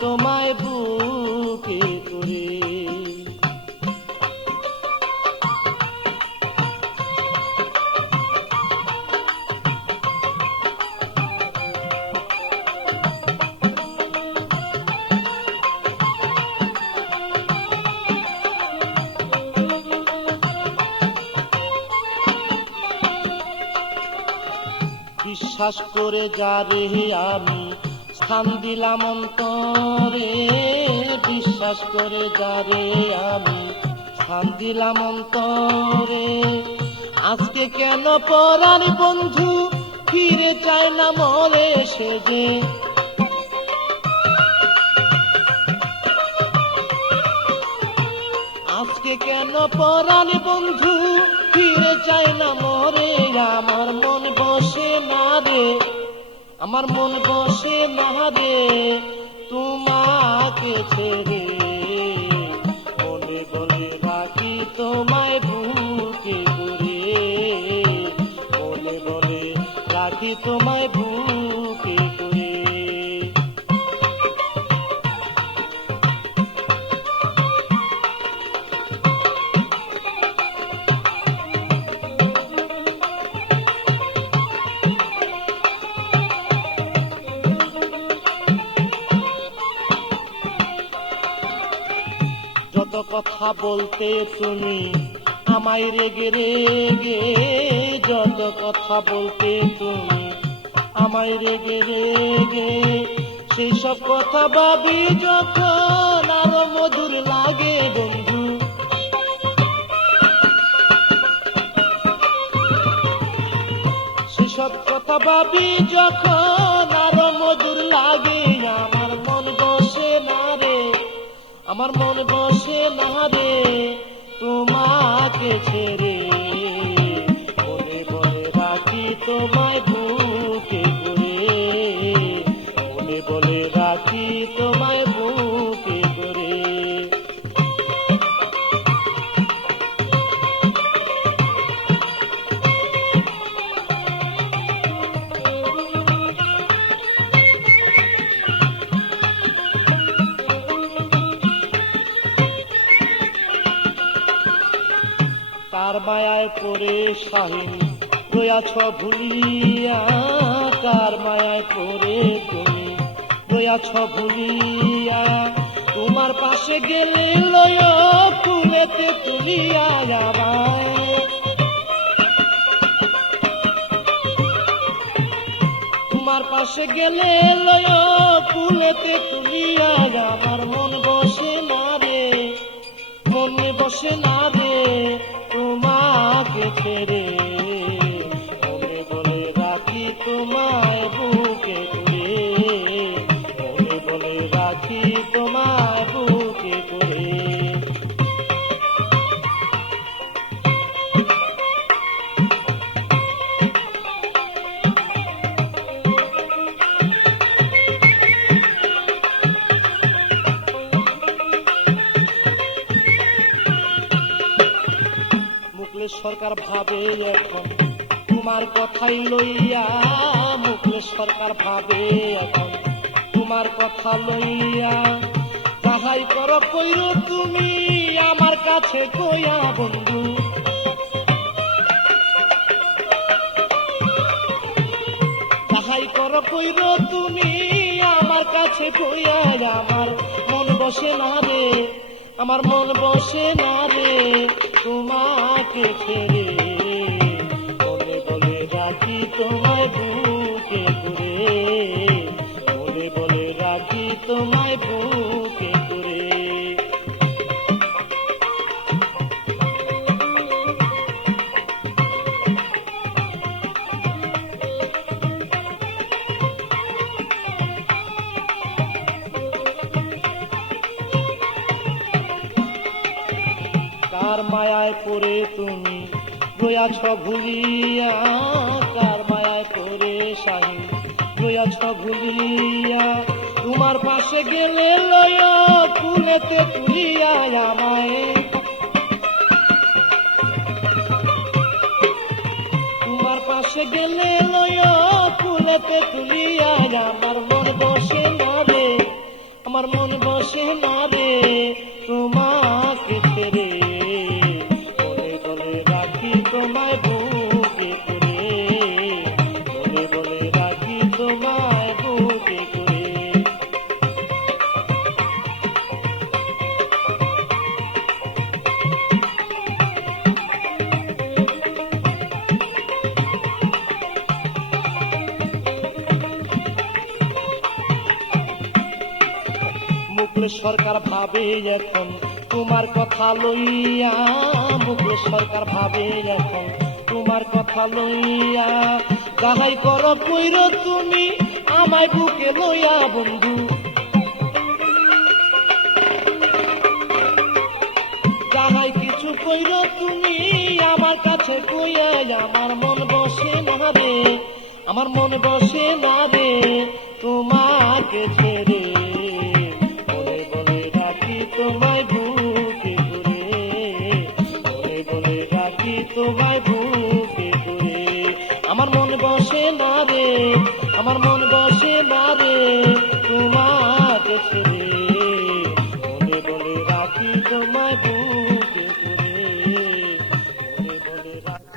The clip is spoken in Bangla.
তোমায় বুকে করে। বিশ্বাস করে যারে আমি স্থান দিলাম অন্তরে, বিশ্বাস করে যারে আমি স্থান দিলাম অন্তরে, আজকে কেন পরার বন্ধু ফিরে চায় না মরে সে যে। আজকে কেন পরার বন্ধু ফিরে চায় না মরে, আমার মন বসে না রে, আমার মন বসে না রে তোমাকে ছেড়ে, মনে বলে রাখি তোমায় বুকে করে, মনে বলে রাখি তোমায় বুকে করে। যত কথা বলতে তুমি আমায় রেগে রেগে, যত কথা বলতে তুমি আমায় রেগে রেগে, সেই সব কথা ভাবি যখন আরো মধুর লাগে বন্ধু। সেসব কথা ভাবি যখন আরো মধুর লাগে, আমার মন বসে না রে, আমার মন বসে না রে তোমাকে ছেড়ে, মনে বলে রাখি তোমায় বুকে করে, মনে বলে রাখি তোমায় বুকে করে। কার মায়ায় পড়ে শাহিন রয়াছ ভুলিয়া, কার মায়ায় পড়ে তুমি রয়াছ ভুলিয়া, তোমার পাশে গেলে লয় ফুলেতে তুলিয়া আমায়, তোমার পাশে গেলে লয় ফুলেতে তুলিয়া, আমার মন বসে না রে, মনে বসে না রে তোমাকে ছেড়ে, মনে বলে রাখি তোমায় বুকে করে, মনে বলে রাখি তোমায় বুকে করে। মুকলেশ সরকার ভাবে এখন তোমার কথাই লইয়া, মুকলেশ সরকার ভাবে এখন তোমার কথা লইয়া, যাহাই করো কইরো তুমি আমার কাছে কইয়া বন্ধু, যাহাই করো কইরো তুমি আমার কাছে কইয়া, আমার মন বসে না রে, আমার মন বসে না রে তোমাকে ছেড়ে, মনে বলে রাখি তোমায় বুকে করে, মনে বলে রাখি তোমায় বুকে করে। কার মায়ায় পড়ে তুমি রয়াছ ভুলিয়া, কার মায়ায় পড়ে শাহিন রয়াছ ভুলিয়া, তোমার পাশে গেলে লয় ফুলেতে তুলিয়া আমায়, তোমার পাশে গেলে লয় ফুলেতে তুলিয়া, আমার মন বসে না রে, আমার মন বসে না রে তোমাকে ছেড়ে, বলে বলে রাখি তোমায় বুকে করে, বলে বলে রাখি তোমায় বুকে করে। মুকেশ সরকার ভাবে এখন তোমার কথা লইয়া, মুকেশ সরকার ভাবে এখন তোমার কথা লইয়া, যাহাই করো কইর তুমি আমায় বুকে লইয়া বন্ধু, যাহাই কিছু কইর তুমি আমার কাছে কইয়া, আমার মন বসে না রে, আমার মন বসে না রে তোমাকে ছেড়ে, বলে বলে রাখি তোমায় বুকে করে, বলে বলে রাখি তোমায় বুকে করে। আমার মন বসে না রে, আমার মন বসে না রে